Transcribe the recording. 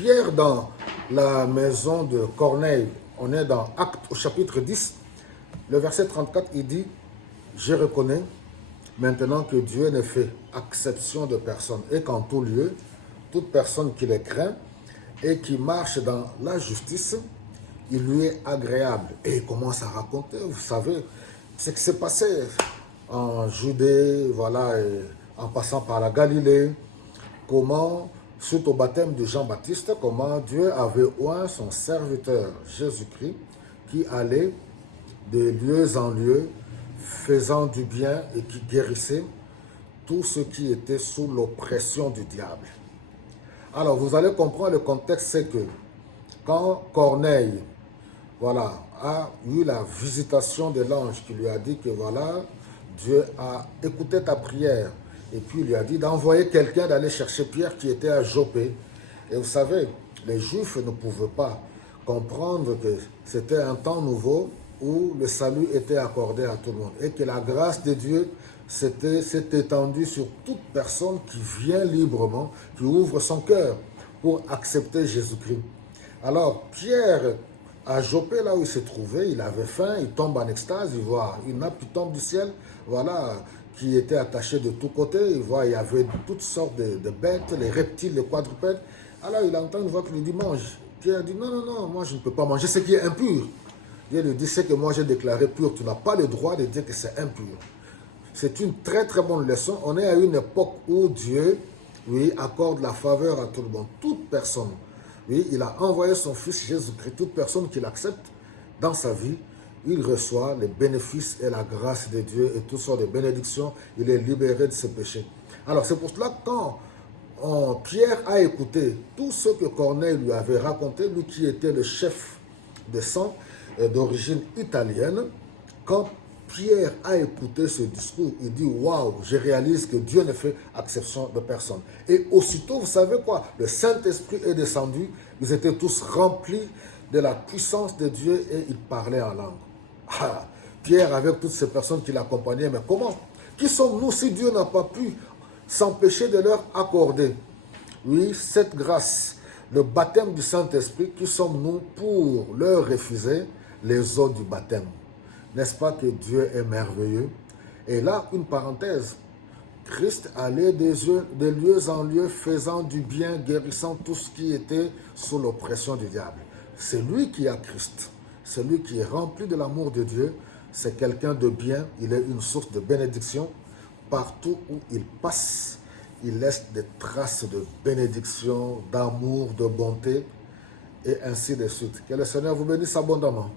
Pierre dans la maison de Corneille, on est dans Actes au chapitre 10, le verset 34, il dit, je reconnais maintenant que Dieu ne fait acception de personne et qu'en tout lieu, toute personne qui le craint et qui marche dans la justice, il lui est agréable. Et il commence à raconter, vous savez, ce qui s'est passé en Judée, voilà, et en passant par la Galilée, comment, suite au baptême de Jean-Baptiste, comment Dieu avait oint son serviteur Jésus-Christ qui allait de lieu en lieu, faisant du bien et qui guérissait tous ceux qui étaient sous l'oppression du diable. Alors, vous allez comprendre le contexte, c'est que quand Corneille, voilà, a eu la visitation de l'ange qui lui a dit que voilà, Dieu a écouté ta prière et puis il lui a dit d'envoyer quelqu'un d'aller chercher Pierre qui était à Joppé. Et vous savez, les Juifs ne pouvaient pas comprendre que c'était un temps nouveau où le salut était accordé à tout le monde et que la grâce de Dieu s'est étendue sur toute personne qui vient librement, qui ouvre son cœur pour accepter Jésus-Christ. Alors, Pierre, à Joppé, là où il se trouvait, il avait faim, il tombe en extase, il voit une nappe qui tombe du ciel, voilà, qui était attachée de tous côtés, il voit, il y avait toutes sortes de bêtes, les reptiles, les quadrupèdes. Alors, il entend une voix qui lui dit, mange. Pierre dit, non, non, non, moi je ne peux pas manger ce qui est impur. Dieu lui dit, ce que moi j'ai déclaré pur, tu n'as pas le droit de dire que c'est impur. C'est une très très bonne leçon. On est à une époque où Dieu, oui, accorde la faveur à tout le monde. Toute personne, oui, il a envoyé son Fils Jésus-Christ. Toute personne qui l'accepte dans sa vie, il reçoit les bénéfices et la grâce de Dieu et toutes sortes de bénédictions. Il est libéré de ses péchés. Alors c'est pour cela que quand Pierre a écouté tout ce que Corneille lui avait raconté, lui qui était le chef de sang d'origine italienne, quand Pierre a écouté ce discours, il dit, waouh, je réalise que Dieu ne fait exception de personne. Et aussitôt, vous savez quoi, le Saint-Esprit est descendu, ils étaient tous remplis de la puissance de Dieu et ils parlaient en langue. Ah, Pierre, avec toutes ces personnes qui l'accompagnaient, mais comment? Qui sommes-nous si Dieu n'a pas pu s'empêcher de leur accorder, oui, cette grâce, le baptême du Saint-Esprit, qui sommes-nous pour leur refuser les eaux du baptême? N'est-ce pas que Dieu est merveilleux? Et là, une parenthèse, Christ allait de lieu en lieu, faisant du bien, guérissant tout ce qui était sous l'oppression du diable. C'est lui qui a Christ, celui qui est rempli de l'amour de Dieu, c'est quelqu'un de bien, il est une source de bénédiction. Partout où il passe, il laisse des traces de bénédiction, d'amour, de bonté, et ainsi de suite. Que le Seigneur vous bénisse abondamment.